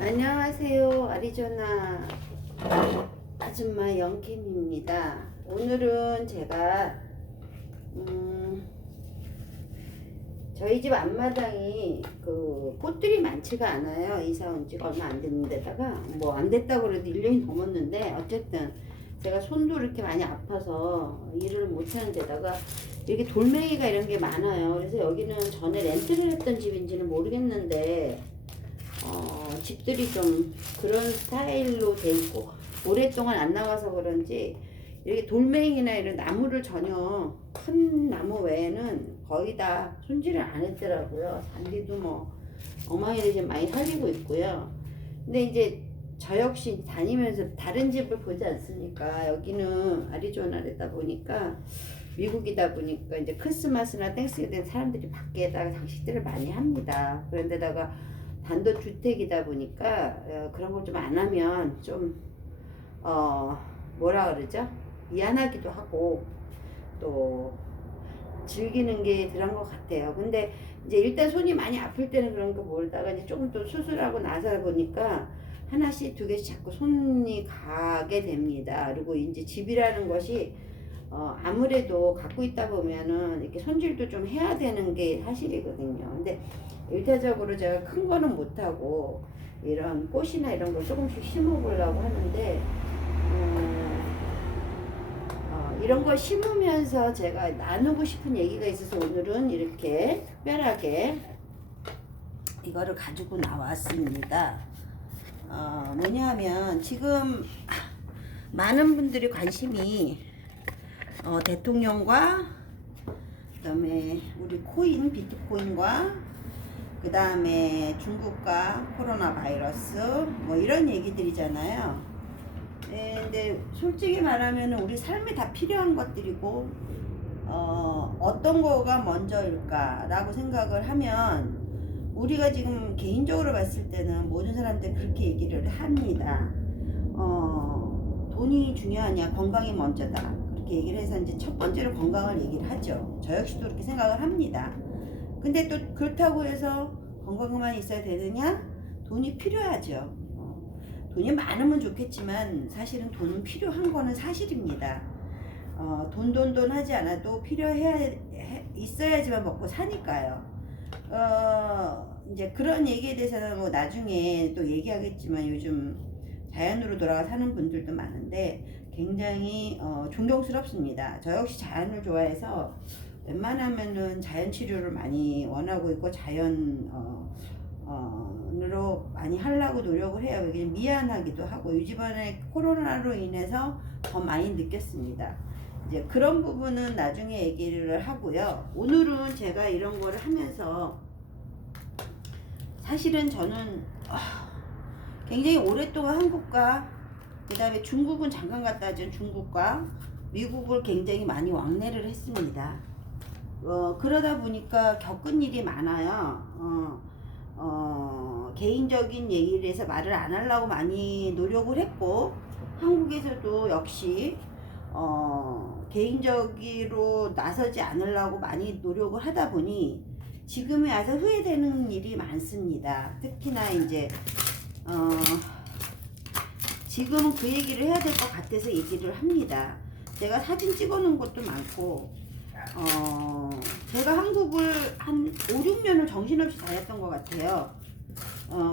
안녕하세요. 아리조나 아줌마 영캠입니다. 오늘은 제가 저희 집 앞마당이 그 꽃들이 많지가 않아요. 이사 온 지가 얼마 안 됐는데다가 뭐 안 됐다고 그래도 1년이 넘었는데 어쨌든 제가 손도 이렇게 많이 아파서 일을 못 하는 데다가 이렇게 돌멩이가 이런 게 많아요. 그래서 여기는 전에 렌트를 했던 집인지는 모르겠는데 집들이 좀 그런 스타일로 돼 있고 오랫동안 안 나와서 그런지 이렇게 돌멩이나 이런 나무를 전혀 큰 나무 외에는 거의 다 손질을 안 했더라고요. 잔디도 뭐 엉망이를 좀 많이 살리고 있고요. 근데 이제 저 역시 다니면서 다른 집을 보지 않습니까? 여기는 아리조나다 보니까 미국이다 보니까 이제 크리스마스나 땡스기브ing 사람들이 밖에다가 장식들을 많이 합니다. 그런데다가 단독주택이다 보니까 그런 걸 좀 안 하면 좀 뭐라 그러죠? 미안하기도 하고 또 즐기는 게 덜한 것 같아요. 근데 이제 일단 손이 많이 아플 때는 그런 거 모르다가 이제 조금 또 수술하고 나서 보니까 하나씩 두 개씩 자꾸 손이 가게 됩니다. 그리고 이제 집이라는 것이 아무래도 갖고 있다 보면은 이렇게 손질도 좀 해야 되는 게 사실이거든요. 근데 일차적으로 제가 큰 거는 못하고 이런 꽃이나 이런 거 조금씩 심어 보려고 하는데 이런 거 심으면서 제가 나누고 싶은 얘기가 있어서 오늘은 이렇게 특별하게 이거를 가지고 나왔습니다. 뭐냐 하면 지금 많은 분들이 관심이 대통령과 그 다음에 우리 코인 비트코인과 그 다음에 중국과 코로나 바이러스 뭐 이런 얘기들이잖아요. 근데 솔직히 말하면 우리 삶에 다 필요한 것들이고 어떤 거가 먼저일까 라고 생각을 하면 우리가 지금 개인적으로 봤을 때는 모든 사람들이 그렇게 얘기를 합니다. 돈이 중요하냐 건강이 먼저다 그렇게 얘기를 해서 이제 첫 번째로 건강을 얘기를 하죠. 저 역시도 그렇게 생각을 합니다. 근데 또 그렇다고 해서 건강만 있어야 되느냐? 돈이 필요하죠. 돈이 많으면 좋겠지만 사실은 돈은 필요한 거는 사실입니다. 돈 하지 않아도 있어야지만 먹고 사니까요. 이제 그런 얘기에 대해서는 뭐 나중에 또 얘기하겠지만 요즘 자연으로 돌아가 사는 분들도 많은데 굉장히 존경스럽습니다. 저 역시 자연을 좋아해서 웬만하면은 자연 치료를 많이 원하고 있고 자연으로 많이 하려고 노력을 해요. 이게 미안하기도 하고 이번에 코로나로 인해서 더 많이 느꼈습니다. 이제 그런 부분은 나중에 얘기를 하고요. 오늘은 제가 이런 거를 하면서 사실은 저는 굉장히 오랫동안 한국과 그 다음에 중국은 잠깐 갔다 왔죠. 중국과 미국을 굉장히 많이 왕래를 했습니다. 그러다 보니까 겪은 일이 많아요. 개인적인 얘기를 해서 말을 안 하려고 많이 노력을 했고 한국에서도 역시 개인적으로 나서지 않으려고 많이 노력을 하다 보니 지금에 와서 후회되는 일이 많습니다. 특히나 이제 지금은 그 얘기를 해야 될 것 같아서 얘기를 합니다. 제가 사진 찍어 놓은 것도 많고 제가 한국을 한 5, 6년을 정신없이 다녔던 것 같아요.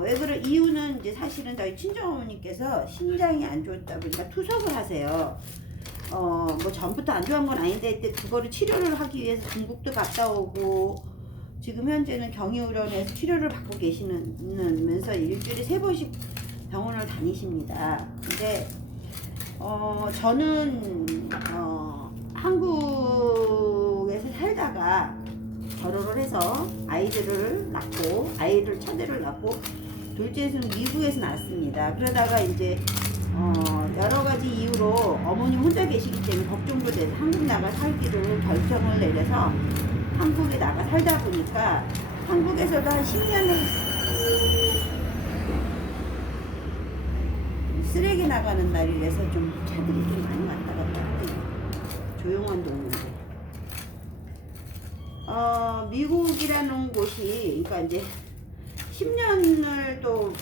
왜 그래? 이유는 이제 사실은 저희 친정어머니께서 신장이 안 좋다 보니까 투석을 하세요. 뭐 전부터 안 좋은 건 아닌데 그거를 치료를 하기 위해서 중국도 갔다 오고 지금 현재는 경의의료원에서 치료를 받고 계시면서 일주일에 3번씩 병원을 다니십니다. 근데 저는 한국에서 살다가 결혼을 해서 아이를 첫째를 낳고 둘째는 미국에서 낳았습니다. 그러다가 이제 여러 가지 이유로 어머님 혼자 계시기 때문에 걱정도 돼서 한국 나가 살기를 결정을 내려서 한국에 나가 살다 보니까 한국에서도 한 10년을 쓰레기 나가는 날이라서 좀 차들이 좀 많이 왔다 갔다 하네요. 조용한 동네인데 미국이라는 곳이 그러니까 이제 10년을 또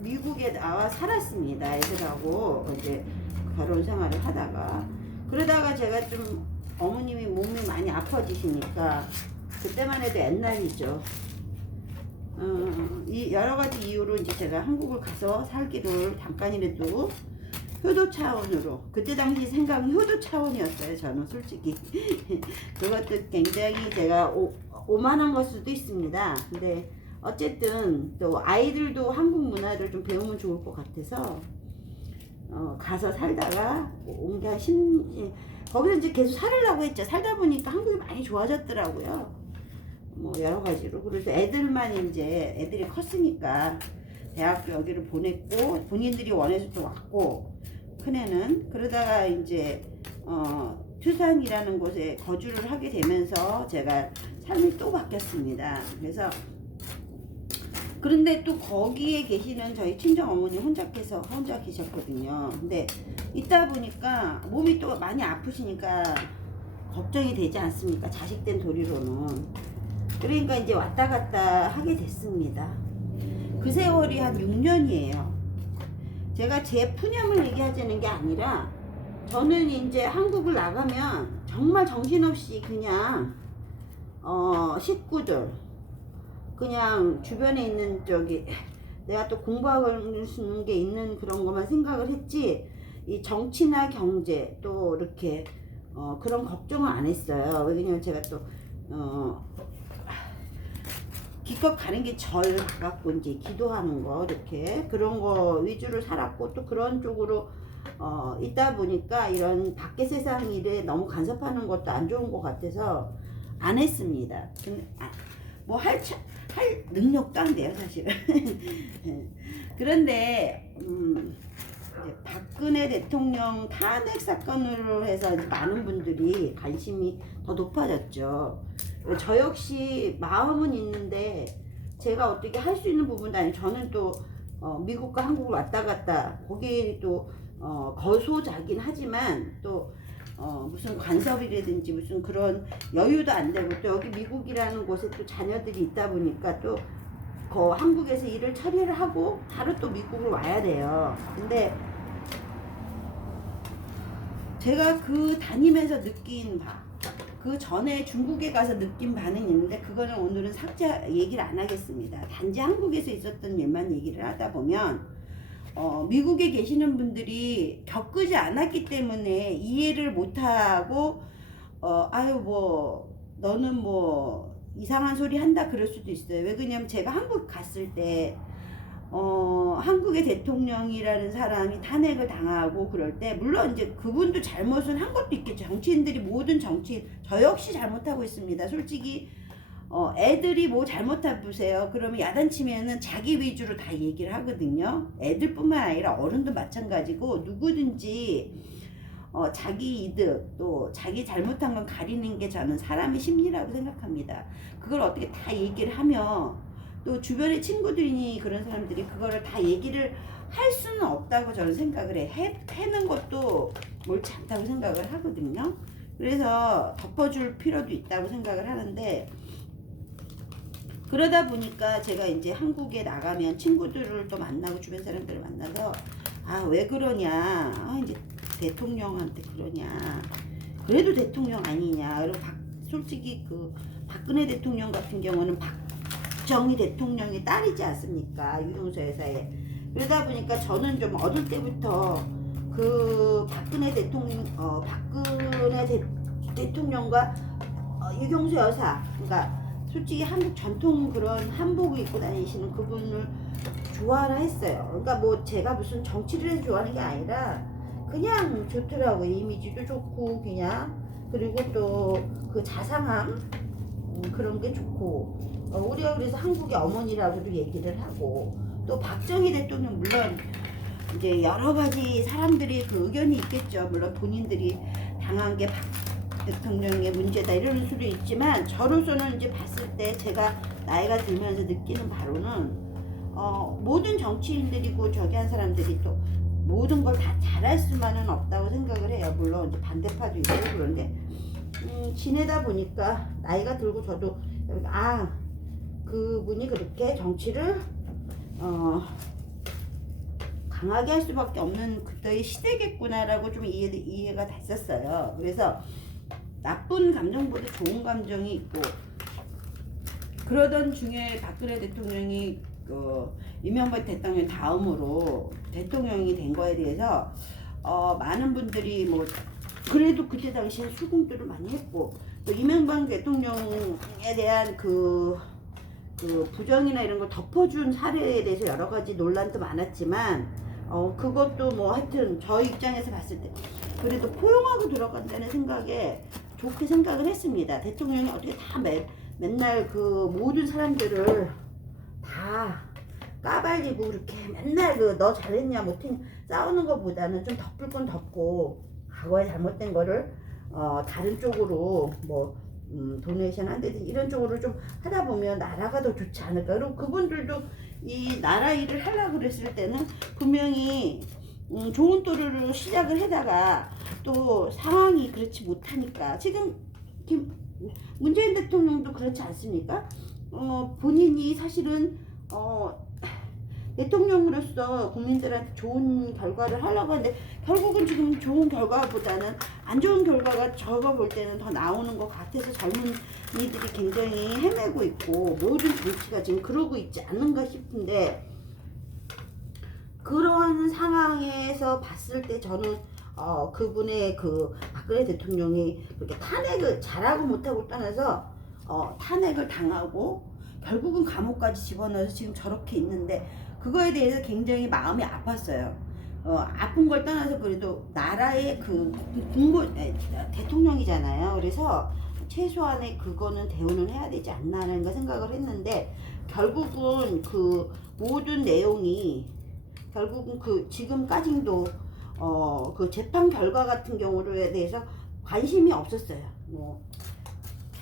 미국 미국에 나와 살았습니다. 애들하고 이제 결혼 생활을 하다가 그러다가 제가 좀 어머님이 몸이 많이 아파지시니까 그때만 해도 옛날이죠. 이 여러 가지 이유로 이제 제가 한국을 가서 살기를 잠깐이라도 효도 차원으로, 그때 당시 생각은 효도 차원이었어요. 저는 솔직히 그것도 굉장히 제가 오만한 걸 수도 있습니다. 근데 어쨌든 또 아이들도 한국 문화를 좀 배우면 좋을 것 같아서 가서 살다가 온게 거기서 이제 계속 살으려고 했죠. 살다 보니까 한국이 많이 좋아졌더라고요. 뭐 여러 가지로. 그래서 애들만 이제 애들이 컸으니까 대학교 여기를 보냈고 본인들이 원해서 또 왔고, 큰애는 그러다가 이제 투산이라는 곳에 거주를 하게 되면서 제가 삶이 또 바뀌었습니다. 그래서 그런데 또 거기에 계시는 저희 친정 어머니 혼자 계셨거든요. 근데 있다 보니까 몸이 또 많이 아프시니까 걱정이 되지 않습니까? 자식된 도리로는. 그러니까 이제 왔다 갔다 하게 됐습니다. 그 세월이 한 6년이에요. 제가 제 푸념을 얘기하자는 게 아니라 저는 이제 한국을 나가면 정말 정신없이 그냥 식구들 그냥 주변에 있는 내가 또 공부하고 싶은 게 있는 그런 것만 생각을 했지, 이 정치나 경제 또 이렇게 그런 걱정을 안 했어요. 왜냐면 제가 또 기껏 가는 게 절 가갖고 이제 기도하는 거 이렇게 그런 거 위주로 살았고, 또 그런 쪽으로 있다 보니까 이런 밖에 세상 일에 너무 간섭하는 것도 안 좋은 것 같아서 안 했습니다. 근데 뭐 할 능력도 안 돼요 사실은. 그런데 박근혜 대통령 탄핵 사건으로 해서 많은 분들이 관심이 더 높아졌죠. 저 역시 마음은 있는데 제가 어떻게 할 수 있는 부분도 아니고, 저는 또 미국과 한국을 왔다 갔다 거기 또 거소자긴 하지만 또 무슨 간섭이라든지 무슨 그런 여유도 안 되고, 또 여기 미국이라는 곳에 또 자녀들이 있다 보니까 또 한국에서 일을 처리를 하고 바로 또 미국을 와야 돼요. 근데 제가 다니면서 느낀 바, 그 전에 중국에 가서 느낀 바는 있는데 그거는 오늘은 얘기를 안 하겠습니다. 단지 한국에서 있었던 일만 얘기를 하다 보면 미국에 계시는 분들이 겪지 않았기 때문에 이해를 못하고 아유 뭐 너는 뭐 이상한 소리 한다 그럴 수도 있어요. 왜 그러냐면 제가 한국 갔을 때 한국의 대통령이라는 사람이 탄핵을 당하고 그럴 때, 물론 이제 그분도 잘못은 한 것도 있겠죠. 정치인들이, 모든 정치인, 저 역시 잘못하고 있습니다. 솔직히 애들이 뭐 잘못해 보세요. 그러면 야단치면은 자기 위주로 다 얘기를 하거든요. 애들뿐만 아니라 어른도 마찬가지고, 누구든지 자기 이득 또 자기 잘못한 건 가리는 게 저는 사람의 심리라고 생각합니다. 그걸 어떻게 다 얘기를 하면 또 주변의 친구들이니 그런 사람들이 그거를 다 얘기를 할 수는 없다고 저는 생각을 해는 것도 옳지 않다고 생각을 하거든요. 그래서 덮어줄 필요도 있다고 생각을 하는데, 그러다 보니까 제가 이제 한국에 나가면 친구들을 또 만나고 주변 사람들을 만나서 왜 그러냐, 이제 대통령한테 그러냐, 그래도 대통령 아니냐. 그리고 솔직히 그 박근혜 대통령 같은 경우는 박정희 대통령의 딸이지 않습니까, 유흥소 회사에. 그러다 보니까 저는 좀 어릴 때부터 그 박근혜 대통령과 유경수 여사, 그러니까 솔직히 한국 전통 그런 한복을 입고 다니시는 그분을 좋아라 했어요. 그러니까 뭐 제가 무슨 정치를 해서 좋아하는 게 아니라 그냥 좋더라고요. 이미지도 좋고 그냥, 그리고 또 그 자상함 그런 게 좋고, 우리가 그래서 한국의 어머니라고도 얘기를 하고, 또 박정희 대통령 물론 이제 여러 가지 사람들이 그 의견이 있겠죠. 물론 본인들이 당한 게 박 대통령의 문제다 이런 수도 있지만, 저로서는 이제 봤을 때 제가 나이가 들면서 느끼는 바로는 모든 정치인들이고 저기 한 사람들이 또 모든 걸 다 잘할 수만은 없다고 생각을 해요. 물론 이제 반대파도 있고. 그런데 지내다 보니까 나이가 들고 저도 그분이 그렇게 정치를 강하게 할 수밖에 없는 그때의 시대겠구나라고 좀 이해가 됐었어요. 그래서 나쁜 감정보다 좋은 감정이 있고, 그러던 중에 박근혜 대통령이 이명박 대통령 다음으로 대통령이 된 거에 대해서 많은 분들이 뭐 그래도 그때 당시에 수긍들을 많이 했고, 또 이명박 대통령에 대한 그 부정이나 이런 걸 덮어준 사례에 대해서 여러 가지 논란도 많았지만, 그것도 뭐 하여튼 저희 입장에서 봤을 때 그래도 포용하고 들어간다는 생각에 좋게 생각을 했습니다. 대통령이 어떻게 다 맨날 그 모든 사람들을 다 까발리고 그렇게 맨날 너 잘했냐 못했냐 싸우는 것보다는 좀 덮을 건 덮고, 과거에 잘못된 거를 다른 쪽으로 뭐 도네이션 한다든지 이런 쪽으로 좀 하다 보면 나라가 더 좋지 않을까. 그리고 그분들도 이 나라 일을 하려고 그랬을 때는 분명히 좋은 또르로 시작을 해다가 또 상황이 그렇지 못하니까, 지금 문재인 대통령도 그렇지 않습니까? 본인이 사실은 대통령으로서 국민들한테 좋은 결과를 하려고 하는데, 결국은 지금 좋은 결과보다는 안 좋은 결과가 저가 볼 때는 더 나오는 것 같아서 젊은이들이 굉장히 헤매고 있고, 모든 정치가 지금 그러고 있지 않은가 싶은데, 그런 상황에서 봤을 때 저는 그분의 박근혜 대통령이 그렇게 탄핵을 잘하고 못하고 떠나서 탄핵을 당하고 결국은 감옥까지 집어넣어서 지금 저렇게 있는데, 그거에 대해서 굉장히 마음이 아팠어요. 아픈 걸 떠나서 그래도 나라의 대통령이잖아요. 그래서 최소한의 그거는 대우는 해야 되지 않나라는 거 생각을 했는데, 결국은 그 모든 내용이 결국은 지금까지도 그 재판 결과 같은 경우에 대해서 관심이 없었어요. 뭐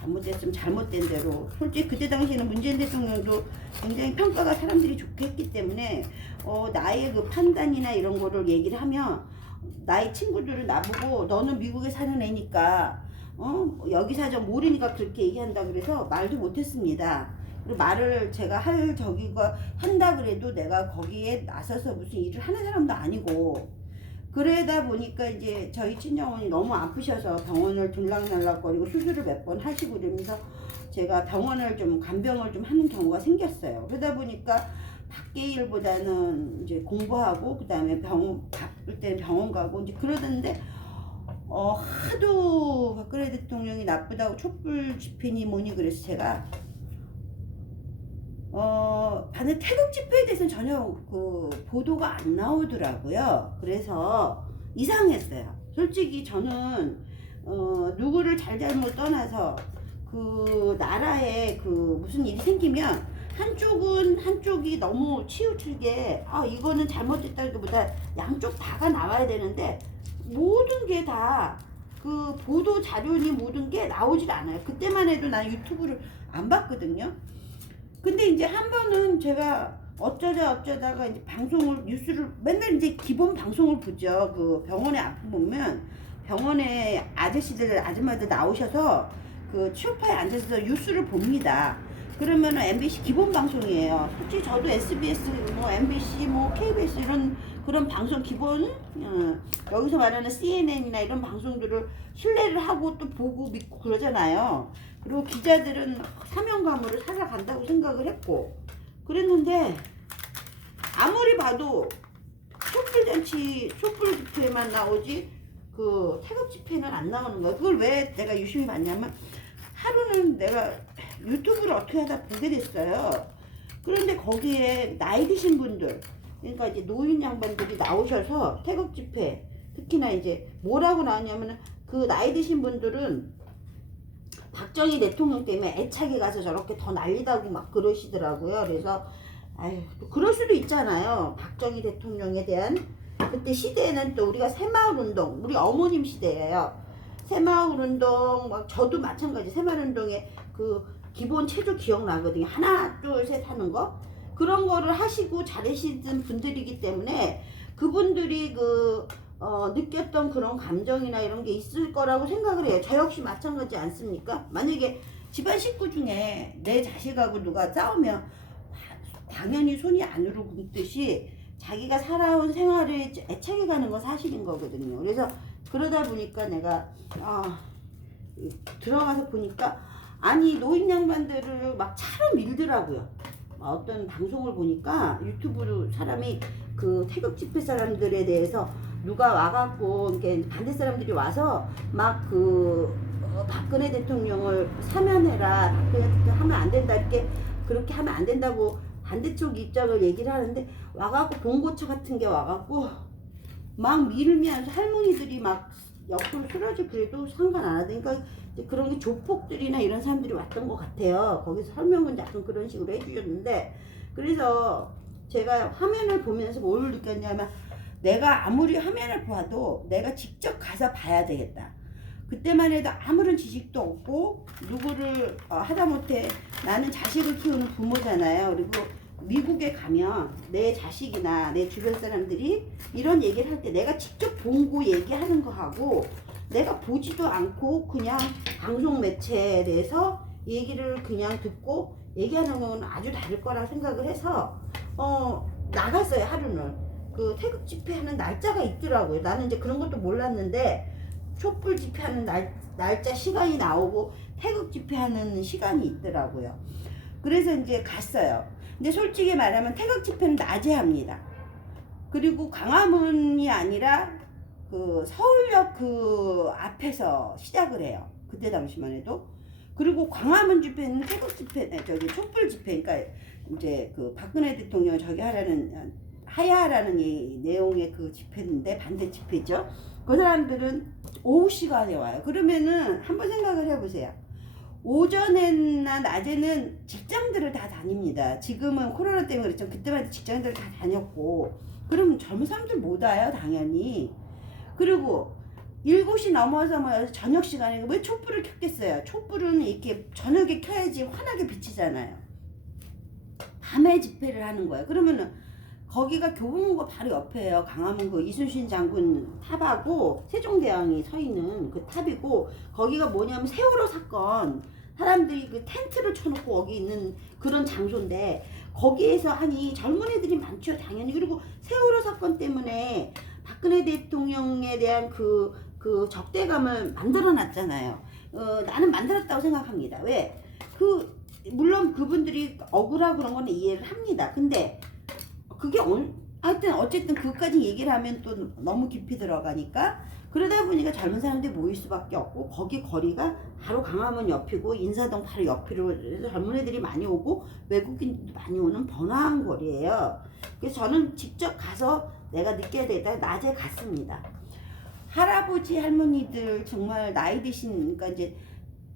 잘못됐으면 잘못된 대로. 솔직히 그때 당시에는 문재인 대통령도 굉장히 평가가 사람들이 좋게 했기 때문에 나의 그 판단이나 이런 거를 얘기를 하면 나의 친구들은 나보고 너는 미국에 사는 애니까 여기 사정 모르니까 그렇게 얘기한다 그래서 말도 못했습니다. 그리고 말을 제가 한다 그래도 내가 거기에 나서서 무슨 일을 하는 사람도 아니고, 그러다 보니까 이제 저희 친정어머니 너무 아프셔서 병원을 들락날락거리고 수술을 몇 번 하시고 이러면서 제가 병원을 좀 간병을 좀 하는 경우가 생겼어요. 그러다 보니까 밖에 일보다는 이제 공부하고 그 다음에 바쁠 때는 병원 가고 이제 그러던데, 하도 박근혜 대통령이 나쁘다고 촛불 집회니 뭐니 그래서 제가 반대 태극 집회에 대해서는 전혀 보도가 안 나오더라고요. 그래서 이상했어요. 솔직히 저는 누구를 잘잘못 떠나서 그 나라에 무슨 일이 생기면 한쪽이 너무 치우치게 이거는 잘못됐다기보다 양쪽 다가 나와야 되는데, 모든 게 다 그 보도 자료니 모든 게 나오질 않아요. 그때만 해도 난 유튜브를 안 봤거든요. 근데 이제 한 번은 제가 어쩌다가 이제 뉴스를 맨날 이제 기본 방송을 보죠. 그 병원에 보면 병원에 아줌마들 나오셔서 그 소파에 앉아서 뉴스를 봅니다. 그러면은 MBC 기본 방송이에요. 솔직히 저도 SBS, 뭐 MBC, 뭐 KBS 이런 그런 방송 기본, 여기서 말하는 CNN이나 이런 방송들을 신뢰를 하고 또 보고 믿고 그러잖아요. 그리고 기자들은 사명감으로 살아간다고 생각을 했고 그랬는데, 아무리 봐도 촛불 집회만 나오지 그 태극 집회는 안 나오는 거야. 그걸 왜 내가 유심히 봤냐면, 하루는 내가 유튜브를 어떻게 하다 보게 됐어요. 그런데 거기에 나이 드신 분들, 그러니까 이제 노인 양반들이 나오셔서 태극 집회, 특히나 이제 뭐라고 나왔냐면은, 그 나이 드신 분들은 박정희 대통령 때문에 애착이 가서 저렇게 더 난리다고 막 그러시더라고요. 그래서 그럴 수도 있잖아요. 박정희 대통령에 대한 그때 시대에는 또 우리가 새마을운동, 우리 어머님 시대예요. 새마을운동, 막 저도 마찬가지. 새마을운동의 그 기본 체조 기억나거든요. 하나 둘 셋 하는 거, 그런 거를 하시고 잘하시던 분들이기 때문에 그분들이 느꼈던 그런 감정이나 이런 게 있을 거라고 생각을 해요. 저 역시 마찬가지 않습니까? 만약에 집안 식구 중에 내 자식하고 누가 싸우면 당연히 손이 안으로 굽듯이 자기가 살아온 생활에 애착이 가는 건 사실인 거거든요. 그래서 그러다 보니까 내가 들어가서 보니까 아니 노인 양반들을 막 차로 밀더라고요. 어떤 방송을 보니까 유튜브로 사람이 그 태극 집회 사람들에 대해서 누가 와갖고 이렇게 반대 사람들이 와서 막 박근혜 대통령을 사면해라, 박근혜 대통령 하면 안 된다, 이렇게 그렇게 하면 안 된다고 반대쪽 입장을 얘기를 하는데, 와갖고 봉고차 같은 게 와갖고 막 밀면서 할머니들이 막 옆으로 쓰러지고 그래도 상관 안 하니까 그런 게 조폭들이나 이런 사람들이 왔던 것 같아요. 거기서 설명은 약간 그런 식으로 해주셨는데, 그래서 제가 화면을 보면서 뭘 느꼈냐면, 내가 아무리 화면을 봐도 내가 직접 가서 봐야 되겠다. 그때만 해도 아무런 지식도 없고 누구를 하다못해 나는 자식을 키우는 부모잖아요. 그리고 미국에 가면 내 자식이나 내 주변 사람들이 이런 얘기를 할 때 내가 직접 보고 얘기하는 거하고 내가 보지도 않고 그냥 방송 매체에 대해서 얘기를 그냥 듣고 얘기하는 건 아주 다를 거라 생각을 해서 나갔어요. 하루는 그 태극 집회하는 날짜가 있더라고요. 나는 이제 그런 것도 몰랐는데 촛불 집회하는 날짜 시간이 나오고 태극 집회하는 시간이 있더라고요. 그래서 이제 갔어요. 근데 솔직히 말하면 태극 집회는 낮에 합니다. 그리고 광화문이 아니라 그 서울역 그 앞에서 시작을 해요. 그때 당시만 해도. 그리고 광화문 집회는 태극 집회, 저기 촛불 집회, 그러니까 이제 그 박근혜 대통령 저기 하야라는 내용의 그 집회인데 반대 집회죠. 그 사람들은 오후 시간에 와요. 그러면은 한번 생각을 해보세요. 오전에나 낮에는 직장들을 다 다닙니다. 지금은 코로나 때문에 그렇죠. 그때만 해도 직장들을 다 다녔고, 그럼 젊은 사람들 못 와요, 당연히. 그리고 7시 넘어서 뭐 저녁 시간에 왜 촛불을 켰겠어요? 촛불은 이렇게 저녁에 켜야지 환하게 비치잖아요. 밤에 집회를 하는 거예요. 그러면은 거기가 교보문고 바로 옆에요. 강화문 그 이순신 장군 탑하고 세종대왕이 서 있는 그 탑이고, 거기가 뭐냐면 세월호 사건 사람들이 그 텐트를 쳐놓고 거기 있는 그런 장소인데, 거기에서 하니 젊은 애들이 많죠, 당연히. 그리고 세월호 사건 때문에 박근혜 대통령에 대한 그 적대감을 만들어 놨잖아요. 나는 만들었다고 생각합니다. 왜? 물론 그분들이 억울하고 그런 거는 이해를 합니다. 근데 그게 하여튼 어쨌든 그것까지 얘기를 하면 또 너무 깊이 들어가니까, 그러다 보니까 젊은 사람들이 모일 수밖에 없고, 거기 거리가 바로 강화문 옆이고 인사동 바로 옆이로 해서 젊은 애들이 많이 오고 외국인도 많이 오는 번화한 거리예요. 그래서 저는 직접 가서 내가 느껴야 되겠다 낮에 갔습니다. 할아버지 할머니들 정말 나이 드신, 그러니까 이제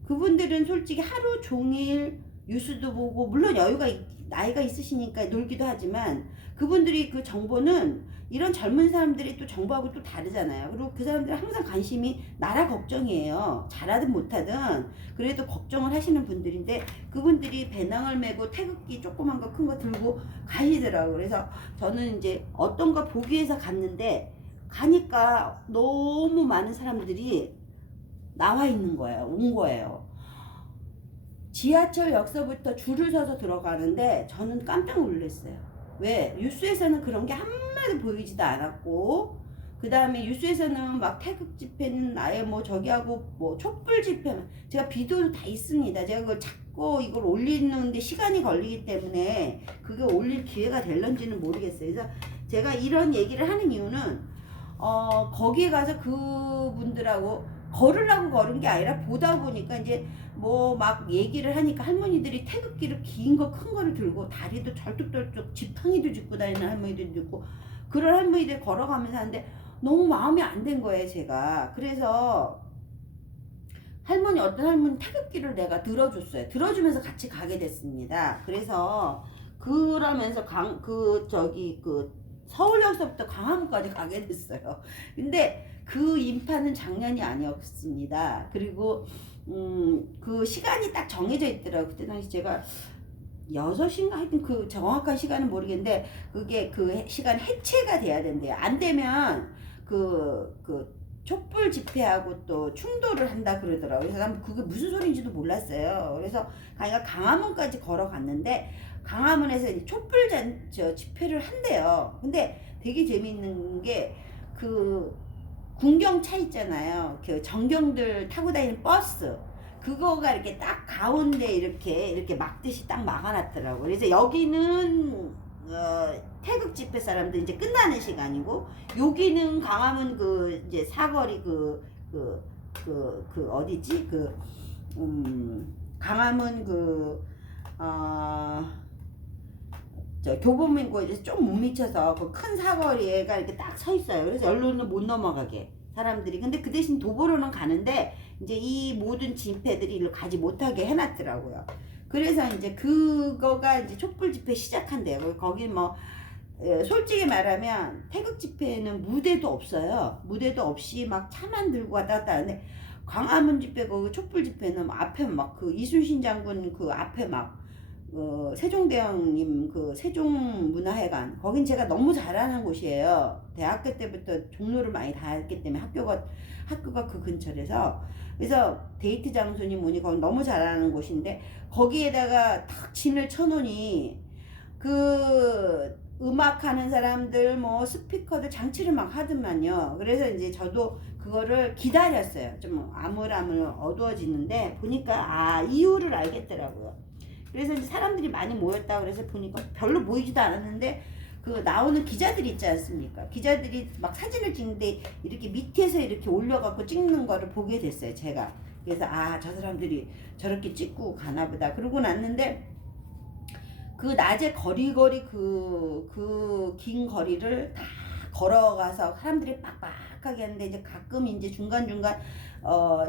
그분들은 솔직히 하루 종일 뉴스도 보고, 물론 나이가 있으시니까 놀기도 하지만, 그분들이 그 정보는 이런 젊은 사람들이 또 정보하고 또 다르잖아요. 그리고 그 사람들은 항상 관심이 나라 걱정이에요. 잘하든 못하든 그래도 걱정을 하시는 분들인데, 그분들이 배낭을 메고 태극기 조그만 거 큰 거 들고 가시더라고요. 그래서 저는 이제 어떤 거 보기 위해서 갔는데, 가니까 너무 많은 사람들이 나와 있는 거예요. 온 거예요. 지하철역서부터 줄을 서서 들어가는데 저는 깜짝 놀랐어요. 왜? 뉴스에서는 그런 게 한마디 보이지도 않았고, 그 다음에 뉴스에서는 막 태극 집회는 아예 뭐 저기하고 뭐 촛불 집회, 제가 비디오도 다 있습니다. 제가 그걸 찾고 이걸 올리는데 시간이 걸리기 때문에 그게 올릴 기회가 될런지는 모르겠어요. 그래서 제가 이런 얘기를 하는 이유는 거기에 가서 그분들하고 걸으려고 걸은 게 아니라 보다 보니까 이제 뭐 막 얘기를 하니까 할머니들이 태극기를 긴 거 큰 거를 들고 다리도 절뚝절뚝 지팡이도 짚고 다니는 할머니들도 있고, 그런 할머니들 걸어가면서 하는데 너무 마음이 안 든 거예요, 제가. 그래서 어떤 할머니 태극기를 내가 들어줬어요. 들어주면서 같이 가게 됐습니다. 그래서 그러면서 서울역서부터 강화문까지 가게 됐어요. 근데 그 인파는 장난이 아니었습니다. 그리고 그 시간이 딱 정해져 있더라고요. 그때 당시 제가 6시인가 하여튼 그 정확한 시간은 모르겠는데, 그게 그 시간 해체가 돼야 된대요. 안 되면 촛불 집회하고 또 충돌을 한다 그러더라고요. 그래서 난 그게 무슨 소리인지도 몰랐어요. 그래서 강화문까지 걸어갔는데, 광화문에서 이제 촛불 집회를 한대요. 근데 되게 재밌는 게 그 군경차 있잖아요. 그 전경들 타고 다니는 버스. 그거가 이렇게 딱 가운데 이렇게 막듯이 딱 막아놨더라고. 그래서 여기는 태극 집회 사람들 이제 끝나는 시간이고, 여기는 광화문 그 이제 사거리 어디지 광화문 저 교보문고 이제 좀 못 미쳐서 그 큰 사거리에가 이렇게 딱 서 있어요. 그래서 여기로는 못 넘어가게 사람들이. 근데 그 대신 도보로는 가는데 이제 이 모든 집회들이 일로 가지 못하게 해놨더라고요. 그래서 이제 그거가 이제 촛불 집회 시작한대요. 거기 뭐 솔직히 말하면 태극 집회는 무대도 없어요. 무대도 없이 막 차만 들고 왔다 갔다 하는데, 광화문 집회 그 촛불 집회는 앞에 막 그 이순신 장군 그 앞에 막 세종대왕님 그 세종문화회관, 거긴 제가 너무 잘하는 곳이에요. 대학교 때부터 종로를 많이 다녔기 때문에 학교가 그 근처라서. 그래서 데이트 장소니 뭐니 거기 너무 잘하는 곳인데, 거기에다가 탁 진을 쳐놓으니 그 음악하는 사람들 뭐 스피커들 장치를 막 하더만요. 그래서 이제 저도 그거를 기다렸어요. 좀 아물아물 어두워지는데 보니까 이유를 알겠더라고요. 그래서 이제 사람들이 많이 모였다 그래서 보니까 별로 모이지도 않았는데, 그 나오는 기자들 있지 않습니까? 기자들이 막 사진을 찍는데 이렇게 밑에서 이렇게 올려갖고 찍는 거를 보게 됐어요, 제가. 그래서 저 사람들이 저렇게 찍고 가나 보다. 그러고 났는데, 그 낮에 거리거리 그 긴 거리를 다 걸어가서 사람들이 빡빡하게 하는데, 이제 가끔 이제 중간중간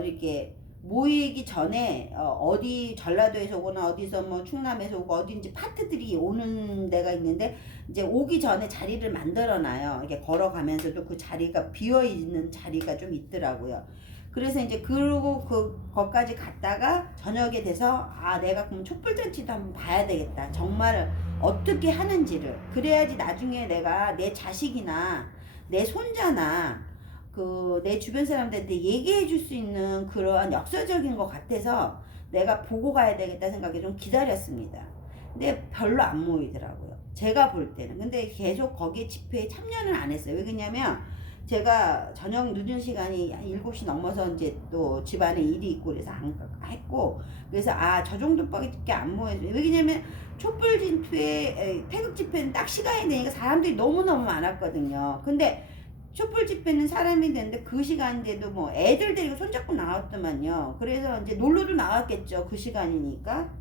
이렇게 모이기 전에 어디 전라도에서 오거나 어디서 뭐 충남에서 오고 어딘지 파트들이 오는 데가 있는데, 이제 오기 전에 자리를 만들어 놔요. 이렇게 걸어가면서도 그 자리가 비어 있는 자리가 좀 있더라고요. 그래서 이제 그러고 거기까지 갔다가 저녁에 돼서 내가 그럼 촛불잔치도 한번 봐야 되겠다. 정말 어떻게 하는지를. 그래야지 나중에 내가 내 자식이나 내 손자나 내 주변 사람들한테 얘기해 줄 수 있는 그러한 역사적인 것 같아서 내가 보고 가야 되겠다 생각에 좀 기다렸습니다. 근데 별로 안 모이더라고요, 제가 볼 때는. 근데 계속 거기에 집회에 참여는 안 했어요. 왜 그러냐면 제가 저녁 늦은 시간이 7시 넘어서 이제 또 집안에 일이 있고 그래서 안 했고, 그래서 저 정도밖에 안 모여요. 왜냐면 촛불 집회, 태극 집회는 딱 시간이 되니까 사람들이 너무너무 많았거든요. 근데 촛불 집회는 사람이 되는데 그 시간인데도 뭐 애들 데리고 손잡고 나왔더만요. 그래서 이제 놀러도 나왔겠죠, 그 시간이니까.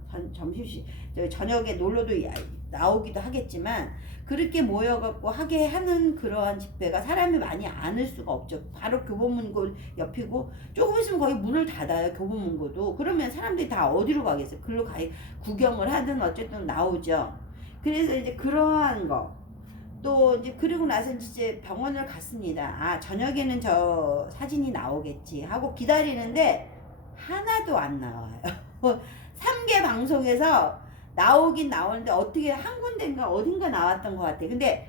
저녁에 놀러도 나오기도 하겠지만, 그렇게 모여갖고 하게 하는 그러한 집회가 사람이 많이 안 올 수가 없죠. 바로 교보문고 옆이고, 조금 있으면 거의 문을 닫아요, 교보문고도. 그러면 사람들이 다 어디로 가겠어요? 글로 구경을 하든 어쨌든 나오죠. 그래서 이제 그러한 거. 또 이제 그리고 나서 이제 병원을 갔습니다. 저녁에는 저 사진이 나오겠지 하고 기다리는데 하나도 안 나와요. 3개 방송에서 나오긴 나오는데 어떻게 한 군데인가 어딘가 나왔던 것 같아요. 근데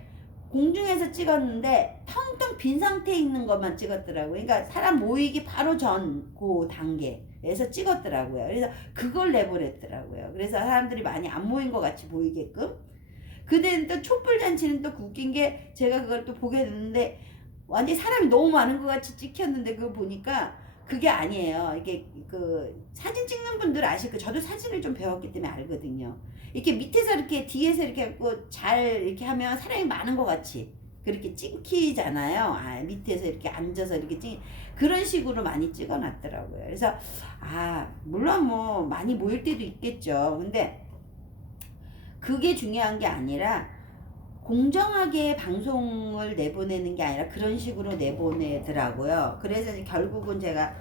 공중에서 찍었는데 텅텅 빈 상태에 있는 것만 찍었더라고요. 그러니까 사람 모이기 바로 전 그 단계에서 찍었더라고요. 그래서 그걸 내보냈더라고요. 그래서 사람들이 많이 안 모인 것 같이 보이게끔. 그때는 또 촛불잔치는 또 웃긴 게, 제가 그걸 또 보게 됐는데 완전히 사람이 너무 많은 것 같이 찍혔는데, 그거 보니까 그게 아니에요. 이게 사진 찍는 분들 아실 거예요. 저도 사진을 좀 배웠기 때문에 알거든요. 이렇게 밑에서 이렇게 뒤에서 이렇게 하고 잘 이렇게 하면 사람이 많은 것 같이 그렇게 찍히잖아요. 밑에서 이렇게 앉아서 이렇게 그런 식으로 많이 찍어놨더라고요. 그래서 물론 뭐 많이 모일 때도 있겠죠. 근데 그게 중요한 게 아니라 공정하게 방송을 내보내는 게 아니라 그런 식으로 내보내더라고요. 그래서 결국은 제가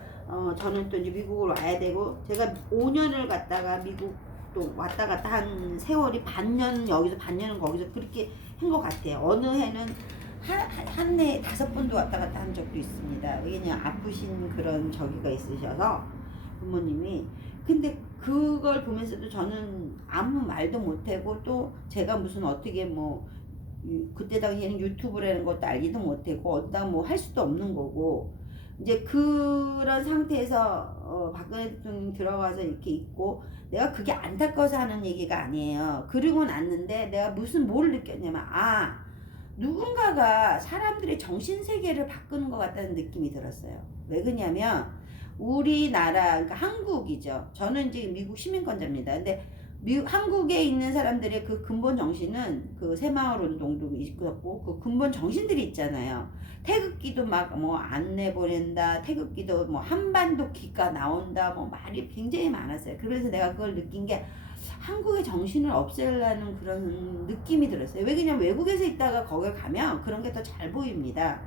저는 또 이제 미국을 와야 되고, 제가 5년을 갔다가 미국 또 왔다 갔다 한 세월이 반년 여기서 반년은 거기서 그렇게 한 것 같아요. 어느 해는 한 해에 5번도 왔다 갔다 한 적도 있습니다. 왜냐면 아프신 그런 저기가 있으셔서 부모님이. 근데 그걸 보면서도 저는 아무 말도 못하고, 또 제가 무슨 어떻게 뭐 그때 당시에는 유튜브라는 것도 알지도 못하고 어디다 뭐 할 수도 없는 거고, 이제 그런 상태에서 박근혜 대통령 들어가서 이렇게 있고, 내가 그게 안타까워서 하는 얘기가 아니에요. 그러고 났는데 내가 뭘 느꼈냐면, 누군가가 사람들의 정신세계를 바꾸는 것 같다는 느낌이 들었어요. 왜 그러냐면 우리나라, 그러니까 한국이죠. 저는 지금 미국 시민권자입니다. 근데 한국에 있는 사람들의 그 근본 정신은 그 새마을 운동도 있었고, 그 근본 정신들이 있잖아요. 태극기도 막 뭐 안 내보낸다, 태극기도 뭐 한반도 기가 나온다, 뭐 말이 굉장히 많았어요. 그래서 내가 그걸 느낀 게, 한국의 정신을 없애려는 그런 느낌이 들었어요. 왜 그냥 외국에서 있다가 거기 가면 그런 게 더 잘 보입니다.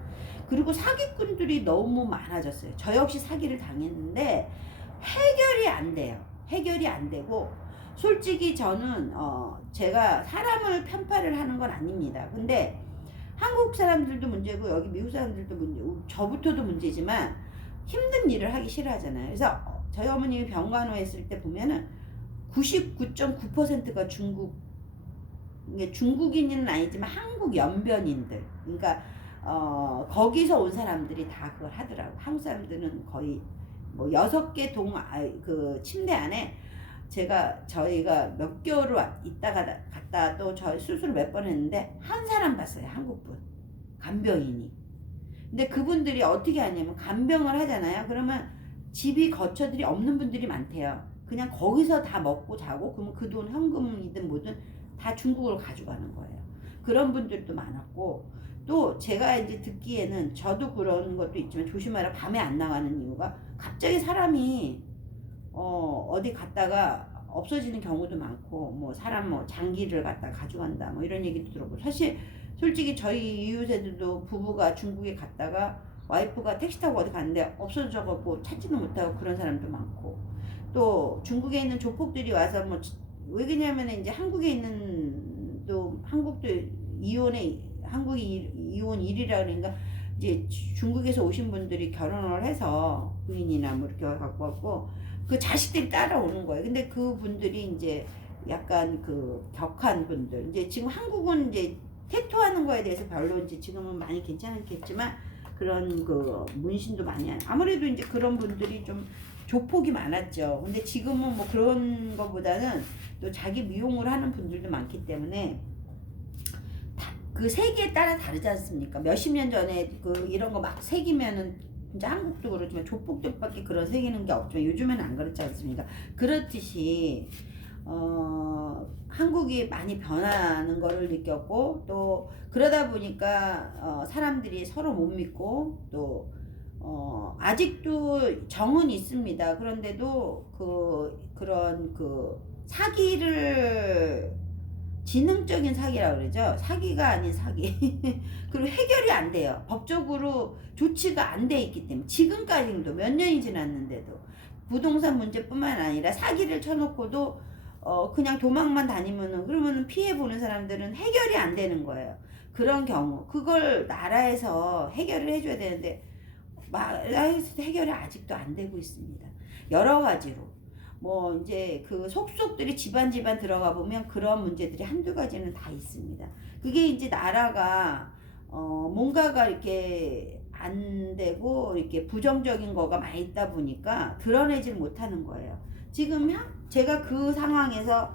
그리고 사기꾼들이 너무 많아졌어요. 저 역시 사기를 당했는데 해결이 안 돼요. 해결이 안 되고, 솔직히 저는 제가 사람을 편파를 하는 건 아닙니다. 근데 한국 사람들도 문제고 여기 미국 사람들도 문제고 저부터도 문제지만 힘든 일을 하기 싫어하잖아요. 그래서 저희 어머님이 병간호 했을 때 보면은 99.9%가 중국인은 아니지만 한국 연변인들, 그러니까 거기서 온 사람들이 다 그걸 하더라고. 한국 사람들은 거의 뭐 6개 그 침대 안에, 저희가 몇 개월을 있다가 갔다 또 저희 수술을 몇 번 했는데 한 사람 봤어요. 한국분 간병인이. 근데 그분들이 어떻게 하냐면, 간병을 하잖아요. 그러면 집이 거처들이 없는 분들이 많대요. 그냥 거기서 다 먹고 자고, 그러면 그 돈 현금이든 뭐든 다 중국으로 가져가는 거예요. 그런 분들도 많았고, 또 제가 이제 듣기에는, 저도 그런 것도 있지만 조심하라, 밤에 안 나가는 이유가 갑자기 사람이 어디 갔다가 없어지는 경우도 많고, 뭐 사람 뭐 장기를 갖다 가져간다 뭐 이런 얘기도 들었고, 사실 솔직히 저희 이웃애들도 부부가 중국에 갔다가 와이프가 택시 타고 어디 갔는데 없어져갖고 찾지도 못하고 그런 사람도 많고, 또 중국에 있는 조폭들이 와서 뭐, 왜 그러냐면 이제 한국에 있는, 또 한국도 한국이 이혼 1위라 그러니까 이제 중국에서 오신 분들이 결혼을 해서 부인이나 뭐 이렇게 갖고 왔고, 그 자식들이 따라오는 거예요. 근데 그 분들이 이제 약간 그 격한 분들, 이제 지금 한국은 이제 태토하는 거에 대해서 별로 이제 지금은 많이 괜찮겠지만, 그런 그 문신도 많이 아무래도 이제 그런 분들이 좀 조폭이 많았죠. 근데 지금은 뭐 그런 거보다는 또 자기 미용을 하는 분들도 많기 때문에, 그 세계에 따라 다르지 않습니까? 몇십 년 전에 그 이런 거 막 새기면은, 진짜 한국도 그렇지만 조폭들밖에 그런 새기는 게 없지만 요즘에는 안 그렇지 않습니까? 그렇듯이 한국이 많이 변하는 거를 느꼈고, 또 그러다 보니까 사람들이 서로 못 믿고, 또 아직도 정은 있습니다. 그런데도 그런 사기를, 지능적인 사기라고 그러죠. 사기가 아닌 사기. 그리고 해결이 안 돼요. 법적으로 조치가 안 돼 있기 때문에, 지금까지도 몇 년이 지났는데도 부동산 문제뿐만 아니라 사기를 쳐놓고도 그냥 도망만 다니면은, 그러면은 피해 보는 사람들은 해결이 안 되는 거예요. 그런 경우 그걸 나라에서 해결을 해줘야 되는데, 나라에서 해결이 아직도 안 되고 있습니다. 여러 가지로. 뭐 이제 그 속속들이 집안 들어가 보면 그런 문제들이 한두 가지는 다 있습니다. 그게 이제 나라가 뭔가가 이렇게 안 되고 이렇게 부정적인 거가 많이 있다 보니까 드러내질 못하는 거예요. 지금 제가 그 상황에서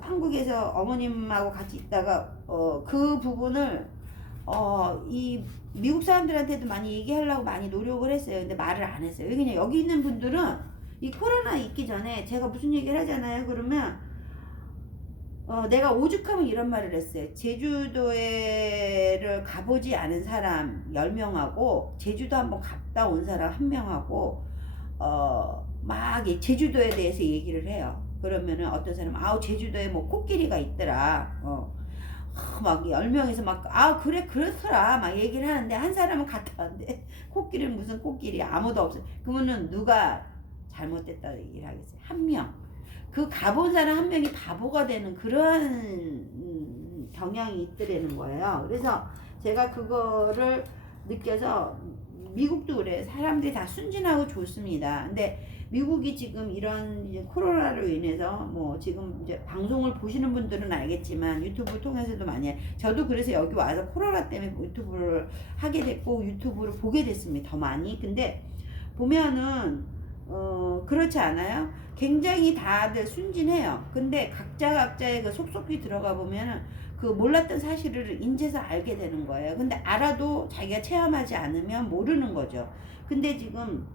한국에서 어머님하고 같이 있다가 그 부분을 이 미국 사람들한테도 많이 얘기하려고 많이 노력을 했어요. 근데 말을 안 했어요. 왜 그냥 여기 있는 분들은 이 코로나 있기 전에 제가 무슨 얘기를 하잖아요. 그러면 내가 오죽하면 이런 말을 했어요. 제주도에를 가보지 않은 사람 10명하고 제주도 한번 갔다 온 사람 1명하고 막 제주도에 대해서 얘기를 해요. 그러면은 어떤 사람은 제주도에 뭐 코끼리가 있더라. 막 10명에서 막 그래 그렇더라 막 얘기를 하는데, 한 사람은 갔다 왔는데 코끼리는 무슨 코끼리, 아무도 없어요. 그러면은 누가 잘못됐다고 얘기를 하겠어요? 한 명. 그 가본 사람 한 명이 바보가 되는 그런 경향이 있더라는 거예요. 그래서 제가 그거를 느껴서 미국도 그래. 사람들이 다 순진하고 좋습니다. 근데 미국이 지금 이런 이제 코로나로 인해서 뭐 지금 이제 방송을 보시는 분들은 알겠지만 유튜브 통해서도 많이 저도 그래서 여기 와서 코로나 때문에 유튜브를 하게 됐고 유튜브를 보게 됐습니다. 더 많이. 근데 보면은 그렇지 않아요? 굉장히 다들 순진해요. 근데 각자의 그 속속이 들어가 보면은 그 몰랐던 사실을 인제서 알게 되는 거예요. 근데 알아도 자기가 체험하지 않으면 모르는 거죠. 근데 지금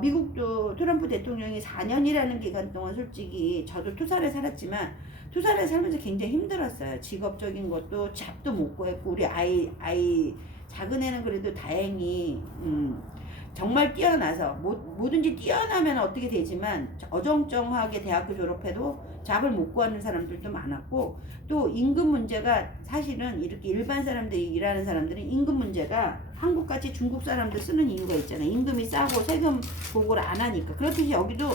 미국도 트럼프 대통령이 4년이라는 기간 동안 솔직히 저도 투사를 살았지만 투사를 살면서 굉장히 힘들었어요. 직업적인 것도 잡도 못 구했고 우리 아이 작은 애는 그래도 다행히 정말 뛰어나서 뭐든지 뛰어나면 어떻게 되지만 어정쩡하게 대학교 졸업해도 잡을 못 구하는 사람들도 많았고 또 임금 문제가 사실은 이렇게 일반 사람들이 일하는 사람들은 임금 문제가 한국같이 중국 사람들 쓰는 이유가 있잖아요. 임금이 싸고 세금 보고를 안 하니까. 그렇듯이 여기도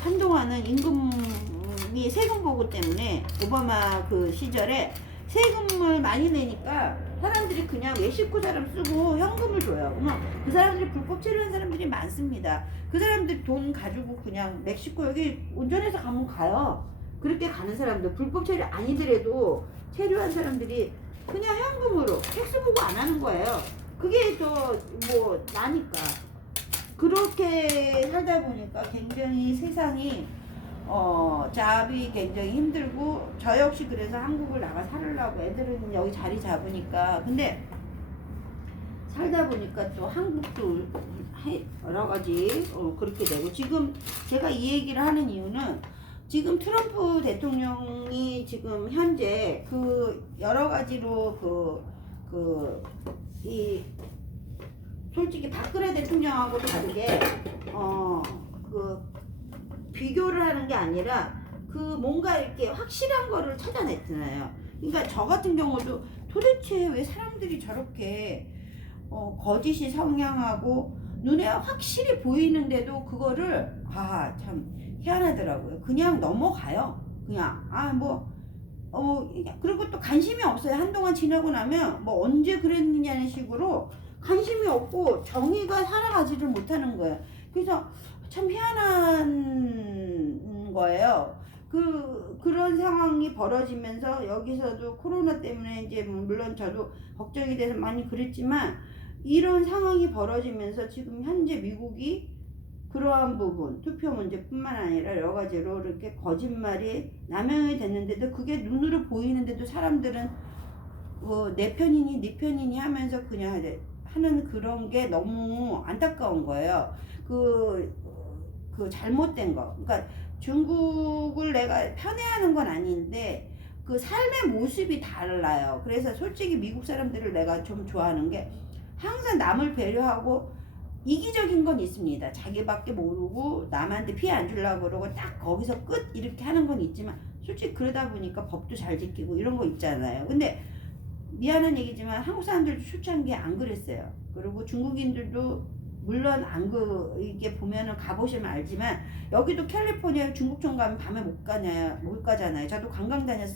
한동안은 임금이 세금 보고 때문에 오바마 그 시절에 세금을 많이 내니까 사람들이 그냥 멕시코 사람 쓰고 현금을 줘요. 그러면 그 사람들이 불법 체류한 사람들이 많습니다. 그 사람들 돈 가지고 그냥 멕시코 여기 운전해서 가면 가요. 그렇게 가는 사람들 불법 체류 아니더라도 체류한 사람들이 그냥 현금으로 텍스 보고 안 하는 거예요. 그게 더 뭐 나니까. 그렇게 살다 보니까 굉장히 세상이 잡이 굉장히 힘들고 저 역시 그래서 한국을 나가 살으려고 애들은 여기 자리 잡으니까 근데 살다 보니까 또 한국도 여러 가지 그렇게 되고 지금 제가 이 얘기를 하는 이유는 지금 트럼프 대통령이 지금 현재 그 여러 가지로 이 솔직히 박근혜 대통령하고 다르게 비교를 하는 게 아니라 그 뭔가 이렇게 확실한 거를 찾아냈잖아요. 그러니까 저 같은 경우도 도대체 왜 사람들이 저렇게 거짓이 성량하고 눈에 확실히 보이는데도 그거를 참 희한하더라고요. 그냥 넘어가요. 그냥 그리고 또 관심이 없어요. 한동안 지나고 나면 뭐 언제 그랬느냐는 식으로 관심이 없고 정의가 살아가지를 못하는 거예요. 그래서 참 희한한 거예요. 그런 상황이 벌어지면서 여기서도 코로나 때문에 이제 물론 저도 걱정이 돼서 많이 그랬지만 이런 상황이 벌어지면서 지금 현재 미국이 그러한 부분 투표 문제뿐만 아니라 여러 가지로 이렇게 거짓말이 남용이 됐는데도 그게 눈으로 보이는데도 사람들은 내 편이니 네 편이니 하면서 그냥 하는 그런 게 너무 안타까운 거예요. 그 잘못된 거. 그러니까 중국을 내가 편애하는 건 아닌데 그 삶의 모습이 달라요. 그래서 솔직히 미국 사람들을 내가 좀 좋아하는 게 항상 남을 배려하고 이기적인 건 있습니다. 자기밖에 모르고 남한테 피해 안 주려고 그러고 딱 거기서 끝 이렇게 하는 건 있지만 솔직히 그러다 보니까 법도 잘 지키고 이런 거 있잖아요. 근데 미안한 얘기지만 한국 사람들도 초창기에 안 그랬어요. 그리고 중국인들도 물론 이게 보면은 가보시면 알지만 여기도 캘리포니아 중국청 가면 밤에 못 가잖아요. 저도 관광 다녔을